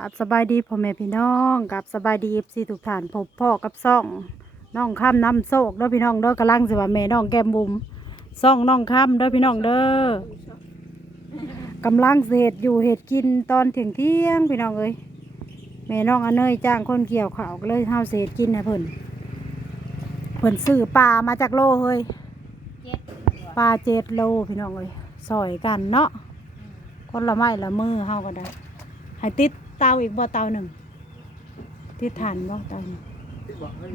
กับสบายดีพ่อแม่พี่น้องกับสบายดีเอฟซีทุกท่านพบพ่อกับซ่องน้องข้ามน้ำโซกเด้อพี่น้องเด้อกำลังสิว่าแม่น้องแก้มบุ๋มซ่องน้องข้ามเด้อพี่น้องเด้อกำลังสิเห็ดอยู่เห็ดกินตอนเที่ยงเที่ยงพี่น้องเอ้ยแม่น้องอเนยจ้างคนเกี่ยวข้าวเลยเฮาสิเห็ดกินให้เพิ่นเพิ่นซื้อปลามาจากโลเฮ้ยปลาเจ็ดโลพี่น้องเอ้ยซอยกันเนาะคนละไม้ละมือเฮาก็ได้ให้ติด เตาอีกบ่เตาหนึ่งติดฐานบ่เตาหนึ่ง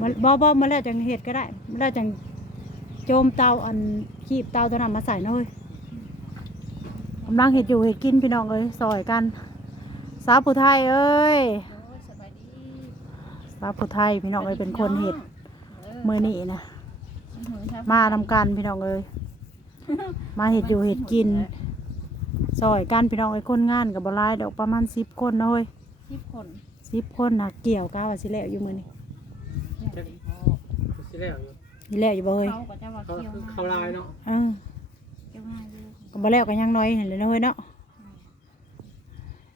มาบ่บ่มาแล้วจังเฮ็ดก็ได้มาแล้วจังโจมเตาอันคีบเตาตัวนั้นมาใส่เนาะเฮ้ยกำลังเฮ็ดอยู่เฮ็ดกินพี่น้องเอ้ยซอยกัน สาวผู้ไทยเอ้ยโอ้ยสบายดีสาวผู้ไทยพี่น้องเอ้ยเป็นคนเฮ็ดมื้อนี้นะมือครับมานำกันพี่น้องเอ้ยมาเฮ็ดอยู่เฮ็ดกินซอยกันพี่น้องเอ้ยคนงานก็บ่หลายดอกประมาณ10คนเนาะเฮ้ย สิบคน10คนน่ะเกี่ยวกาว่าสิแล้วอยู่มื้อนี้สิแล้วอยู่สิแล้วอยู่บ่เฮ้ยเขาก็จะว่าเขาเกี่ยวคือเขาลายเนาะเออเกี่ยวง่ายอยู่ก็บ่แล้วก็ยังน้อยเห็นเลยเนาะเฮ้ยเนาะ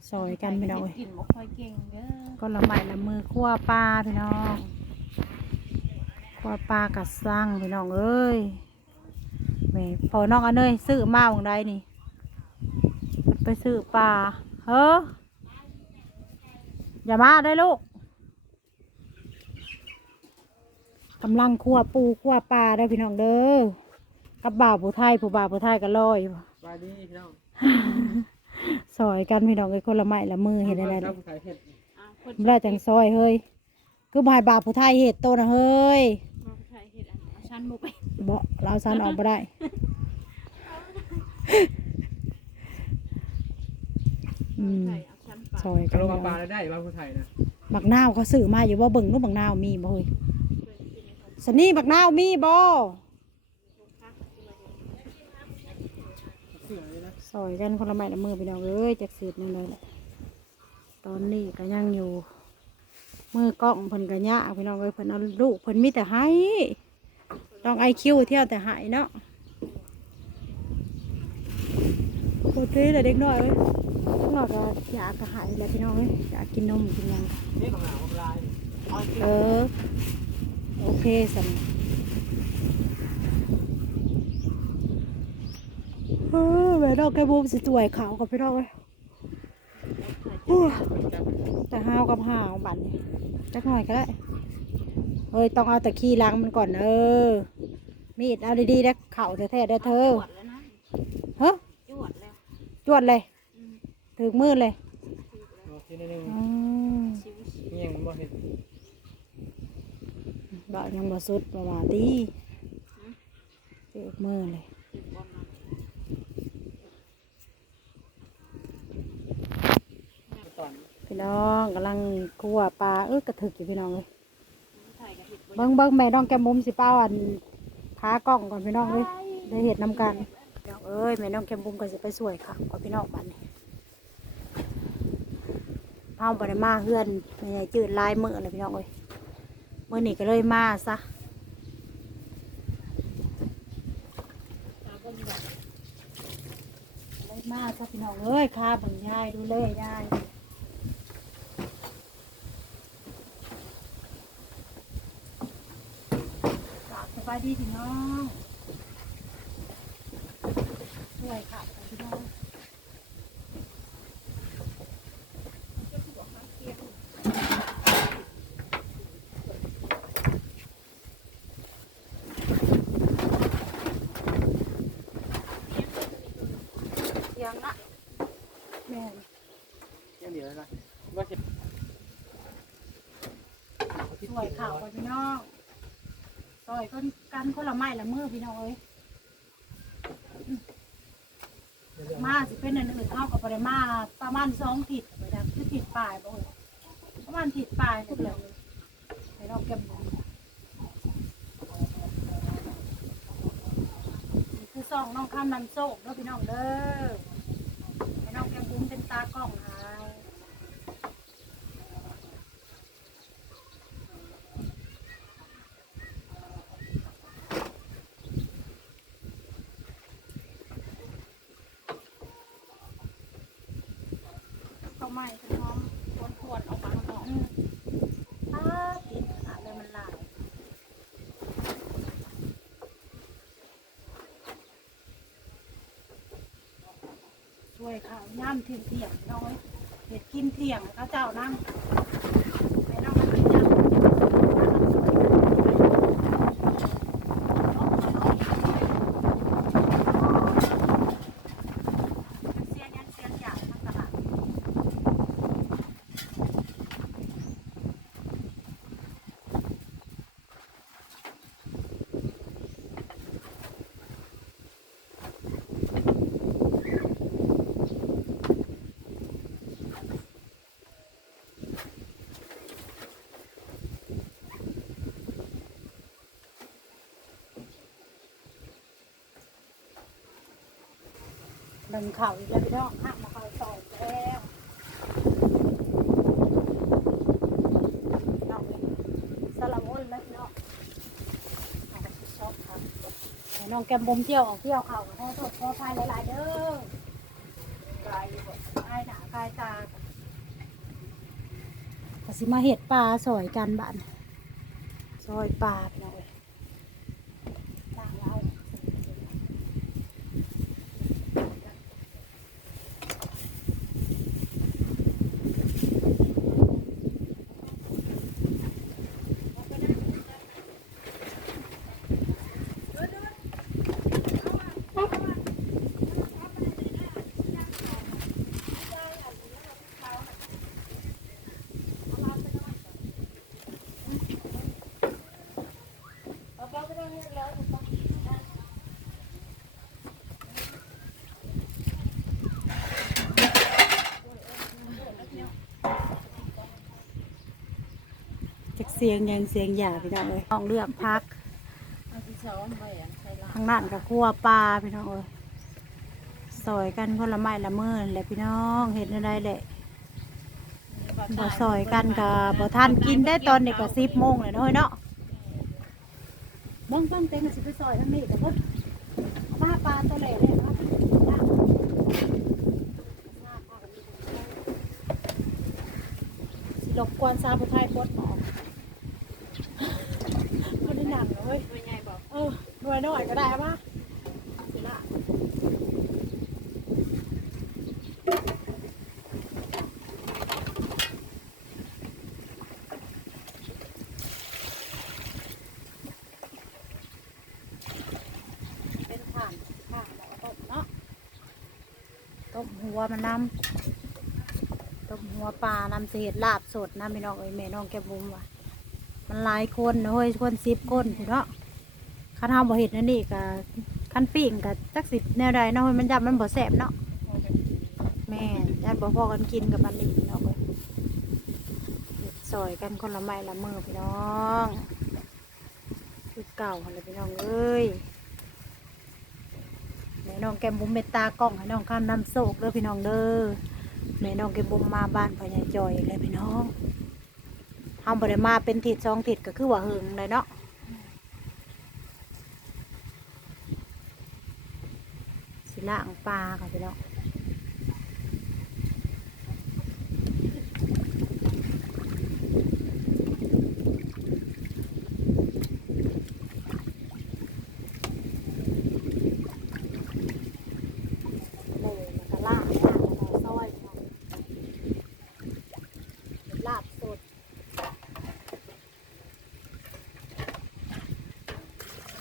ซอยกันพี่น้องเอ้ยกินบ่ค่อยเก่งเด้อก็ละไม้ละมือคั่วปลาพี่น้องคั่วปลากัดซังพี่น้องเอ้ยแหม่พอน้องอันเนยซื้อมาของใดนี่ ไปซื้อปลาเฮ้อ อย่ามาได้ลูกกำลังคั่วปูคั่วปลาได้อพี่น้องเด้อกับบ่าวผู้ไทยผู้บ่าวผู้ไทยก็ลอยบายดีพี่น้องซอยกันพี่น้องไอ้คนละไม้ละมือเห็นอะไรคเลรัยบถ่ายเห็ดอ้าวคนเมื่อจังซอยเฮ้ยคือบ่ายบาปผู้ไทยเห็ดโตนะเฮ้ยมาใช้เฮ็ดอันเอาชั้นบ่ไปบ่เราซันออกมาได้อืมใช่เอาชั้นไปซอยกกันระโหลพี่กปน้ลาองได้บ้านคนไทยนะบักนาวเขาซื้อมาอยู่บ่เบิ่งลูกบักนาวมีบ่เฮ้ยสนี่บักนาวมีบ่เสือเลยนะซอยกันคนละไม้ละมือพี่น้องเอ้ยจักสืบนั่นเลยแหละตอนนี้ก็ยังอยู่ มือกล้องเพิ่นก็ยะพี่น้องเอ้ยเพิ่นเอาลูกเพิ่นมีแต่ให้ต้องไอคิวเที่ยวแต่ใหายเนาะโคตรเลยเด็กน้อยเอ้ย เด็กน้อยก็อยากก็หายแล้วพี่น้องอยอยากกินนมกินยังนี่ของหางของลายเออ โอเคสันเออแม่ดอกแกบูมสิสวยขาวกับพี่น้องเอ้ยแต่ห้าวกับห้าวบันจักหน่อยก็ได้ เฮ้ย ต้องเอาต่ขี้ล้างมันก่อนเออ มีดเอาดีๆนะเข่าแท้ๆได้เธอจวดแล้วนะเฮ้ยจวดแล้วจวดเลย ถึงมือเลยโอเคนิดนึงอืมชิวนี่ยังบ่เห็ดบ่ยังบ่สุดบ่ว่าตีถึงมือเลยๆสิบบอลมาตอนพี่น้องกำลังคั่วปลาเอ้ยกระถึกอยู่พี่น้องเลยใส่กับเห็ดบ่เบิ้งเบิ้งแม่น้องแกมมุมสิเป้าอันพากล้องก่อนพี่น้องเลยได้เห็ดน้ำกันพี่น้องเอ้ยแม่น้องแกมมุมก็สิไปสวยค่ะก่อนพี่น้องบัดนี้เฮาบ่ได้มาเฮือนแม่ใหญ่จืดลายมือเลยพี่น้องเอ้ยมื้อนี้ก็เลยมาซะเลยมาซะพี่น้องเอ้ยค่าเบังยายดูแลยายกราบสบายดีพี่น้องช่วยค่ะพี่น้อง ยังละแม่นยังเดียวนะว่าเห็ดช่วยข่าวก่อนพี่น้องซอยคนกันคนละไม้ละมือพี่น้องเอ้ยมาสิเป็นอันอื่นเท่ากับปริมาประมาณสองถิดไปดังคือถิดปลายบ่เอ้ยประมาณถิดปลายนี่เลยให้เราเก็บหมดนี่คือซองน้องข้ามนันโซกเด้อพี่น้องเด้อ ให้น้องแก้มบุ้มเป็นตากล้องหายข้าใหม้ข้าวหอมวนขวดออก วย่ำเที่ยงเที่ยงน้อยเห็ดกินเที่ยงข้าเจ้านั่งไปน้องมันย่ำเสียยันเสียงอยากทั้งตลาด ห นึ่งเข่าอีกแล้วพี่น้องห้ามมาเข่าสองแล้วน้องเลยสลับอ้นแล้วพี่น้องเอาไปชอบครับน้องแกมบมเที่ยวออกเที่ยวเข่าขอโทษขออภัยหลายๆเด้อกายอยู่กายหนากายตาก็สิมาเห็ดปลาสอยกันบ้านซอยปลาพี่น้อย จากเสียงยังเสียงหยาพี่น้องเลยต้องเลือกพักเอาที่ซ้อมไว้อะใช่ละทางนั้นกับคั่วปลาพี่น้องเอ้ยซอยกันคนละไม้ละมือแหละพี่น้องเห็นอะไรแหละบ่ซอยกันกับบ่ทานกินได้ตอนนี้ก็สิบโมงเลยเนาะเฮ้ยเนาะเบ้องเบ้องเต็งก็สิไปซอยทั้งนี้แต่พุ่นเอามาปลาตัวแหล่เลยเนาะสิรบกวนซาวผู้ไทยปลดหมอกมันได้ หนังเลยตัวใหญ่บอกเออหน่วยน่อยก็ได้ปะสิละเป็นผ่านผ่านแล้วก็ต้มเนาะต้มหัวมันน้ำต้มหัวปลานำเศษลาบสดนะพี่น้องเอ้ยแม่น้องแกบุ้มว่ะ มันหลายคนนะเฮ้ยคนสิบคนเนาะคันเฮาบ่เฮ็ดนั่นนี่ก็คันปิ้งก็จักสิแนวใดเนาะเฮ้ยมันยับมันบ่แซ่บเนาะแม่ญาติบ่พอกันกินกับมันนี่เนาะเว้ยซอยกันคนละไม้ละมือพี่น้องคือเก่าหั่นแหละพี่น้องเอ้ยแม่น้องแก้มบุ๋มเมตตากล้องให้น้องข้ามน้ำโศกเด้อพี่น้องเด้อแม่น้องแก้มบุ๋มมาบ้านพ่อใหญ่จอยอีกแล้วพี่น้อง เอาบ่ได้มาเป็นถิดซองถิดก็คือว่าหึงเลยเนาะสิล่างปลาค่ะพี่น้องเลยแล้วก็ลาบลาบแล้วก็ซอยพี่น้องลาบสด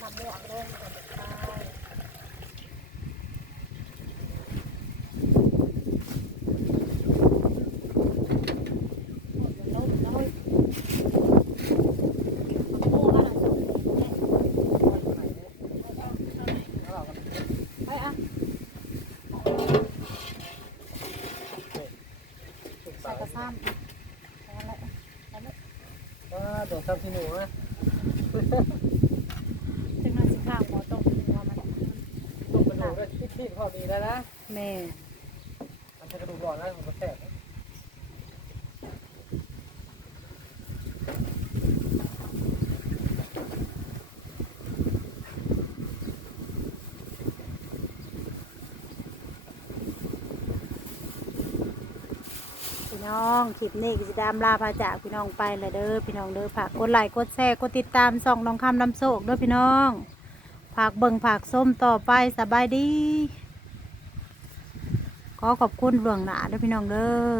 น้ำหมวกลงก่อนเดี๋ยวตาย ล้ม เลยโอ้อะไรสักไปอะใส่กระซ้ำอะไรว่าโดดทับที่หนูนะถึงนั้นสิข้าวหมอต้มหัวมันต้องกระดูกได้คิดๆพอดีแล้วนะแม่อันจะกระดูกก่อนนะผมก็แสบ น้องคลิปนี้กิจดามลาพาจากพี่น้องไปเลยเด้อพี่น้องเด้อฝากกดไลค์กดแชร์กดติดตามส่องน้องคำน้ำโศกเด้อพี่น้องฝากเบิ่งฝากส้มต่อไปสบายดี ขอขอบคุณหลวงหนาเด้อพี่น้องเด้อ